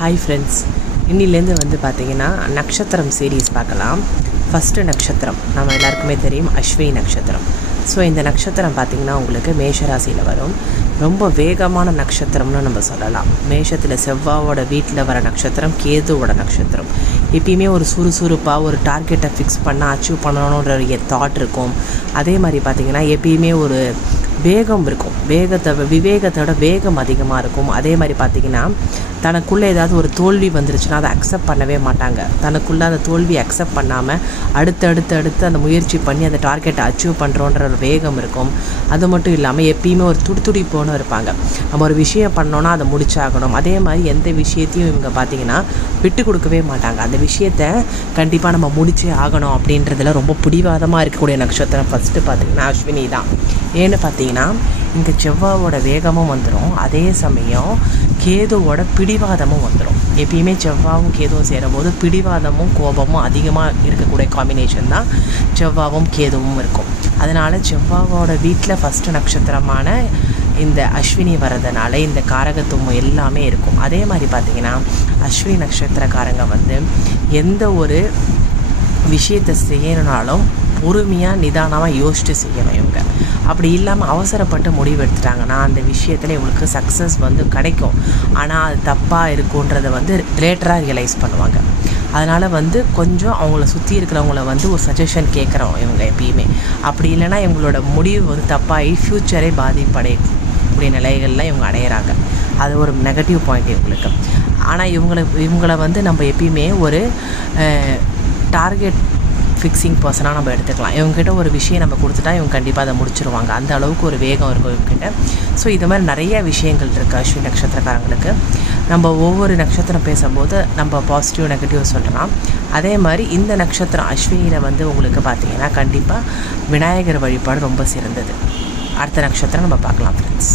Hi friends, இன்னிலேருந்து வந்து பார்த்திங்கன்னா நட்சத்திரம் சீரீஸ் பார்க்கலாம். ஃபஸ்ட்டு நட்சத்திரம் நம்ம எல்லாருக்குமே தெரியும், அஸ்வினி நட்சத்திரம். ஸோ இந்த நட்சத்திரம் பார்த்திங்கன்னா உங்களுக்கு மேஷராசியில் வரும். ரொம்ப வேகமான நட்சத்திரம்னு நம்ம சொல்லலாம். மேஷத்தில் செவ்வாவோட வீட்டில் வர நட்சத்திரம் கேதுவோட நட்சத்திரம். எப்பயுமே ஒரு சுறுசுறுப்பாக ஒரு டார்கெட்டை ஃபிக்ஸ் பண்ணால் அச்சீவ் பண்ணணுன்ற ஒரு தாட் இருக்கும். அதே மாதிரி பார்த்திங்கன்னா எப்பயுமே ஒரு வேகம் இருக்கும். விவேகத்தோட வேகம் அதிகமாக இருக்கும். அதே மாதிரி பார்த்திங்கன்னா தனக்குள்ளே ஏதாவது ஒரு தோல்வி வந்துருச்சுன்னா அதை அக்செப்ட் பண்ணவே மாட்டாங்க. தனக்குள்ளே அந்த தோல்வியை அக்செப்ட் பண்ணாமல் அடுத்து அந்த முயற்சி பண்ணி அந்த டார்கெட்டை அச்சீவ் பண்ணுறோன்ற ஒரு வேகம் இருக்கும். அது மட்டும் இல்லாமல் எப்பயுமே ஒரு துடித்துடிப்போன்னு இருப்பாங்க. நம்ம ஒரு விஷயம் பண்ணோன்னா அதை முடிச்சாகணும். அதே மாதிரி எந்த விஷயத்தையும் இவங்க பார்த்திங்கன்னா விட்டு கொடுக்கவே மாட்டாங்க. அந்த விஷயத்தை கண்டிப்பாக நம்ம முடிச்சே ஆகணும் அப்படின்றதுல ரொம்ப பிடிவாதமாக இருக்கக்கூடிய நட்சத்திரம் ஃபஸ்ட்டு பார்த்திங்கன்னா அஸ்வினி தான். ஏன்னு பார்த்தீங்கன்னா இங்கே செவ்வாவோட வேகமும் வந்துடும், அதே சமயம் கேதுவோட பிடிவாதமும் வந்துடும். எப்பயுமே செவ்வாவும் கேதுவும் சேரும்போது பிடிவாதமும் கோபமும் அதிகமாக இருக்கக்கூடிய காம்பினேஷன் தான் செவ்வாவும் கேதுவும் இருக்கும். அதனால் செவ்வாவோட வீட்டில் ஃபஸ்ட்டு நட்சத்திரமான இந்த அஸ்வினி வர்றதுனால இந்த காரகத்துவம் எல்லாமே இருக்கும். அதே மாதிரி பார்த்திங்கன்னா அஸ்வினி நட்சத்திரக்காரங்க வந்து எந்த ஒரு விஷயத்தை செய்யணுனாலும் பொறுமையாக நிதானமாக யோசித்து செய்யணும். இவங்க அப்படி இல்லாமல் அவசரப்பட்டு முடிவு எடுத்துட்டாங்கன்னா அந்த விஷயத்தில் இவங்களுக்கு சக்ஸஸ் வந்து கிடைக்கும். ஆனால் அது தப்பாக இருக்குன்றதை வந்து லேட்டராக ரியலைஸ் பண்ணுவாங்க. அதனால் வந்து கொஞ்சம் அவங்கள சுற்றி இருக்கிறவங்கள வந்து ஒரு சஜஷன் கேட்குறோம் இவங்க எப்பயுமே. அப்படி இல்லைனா இவங்களோட முடிவு வந்து தப்பாகி ஃப்யூச்சரே பாதிப்படையக்கூடிய நிலைகள்லாம் இவங்க அடையிறாங்க. அது ஒரு நெகட்டிவ் பாயிண்ட் இவங்களுக்கு. ஆனால் இவங்கள வந்து நம்ம எப்பயுமே ஒரு டார்கெட் ஃபிக்ஸிங் பர்சனாக நம்ம எடுத்துக்கலாம். இவங்ககிட்ட ஒரு விஷயம் நம்ம கொடுத்துட்டா இவங்க கண்டிப்பாக அதை முடிச்சிருவாங்க. அந்த அளவுக்கு ஒரு வேகம் இருக்கும் இவங்ககிட்ட. ஸோ இது மாதிரி நிறைய விஷயங்கள் இருக்குது அஸ்வினி நட்சத்திரக்காரங்களுக்கு. நம்ம ஒவ்வொரு நட்சத்திரம் பேசும்போது நம்ம பாசிட்டிவ் நெகட்டிவ் சொல்லலாம். அதே மாதிரி இந்த நட்சத்திரம் அஸ்வினியில் வந்து உங்களுக்கு பார்த்திங்கன்னா கண்டிப்பாக விநாயகர் வழிபாடு ரொம்ப சிறந்தது. அடுத்த நட்சத்திரம் நம்ம பார்க்கலாம் ஃப்ரெண்ட்ஸ்.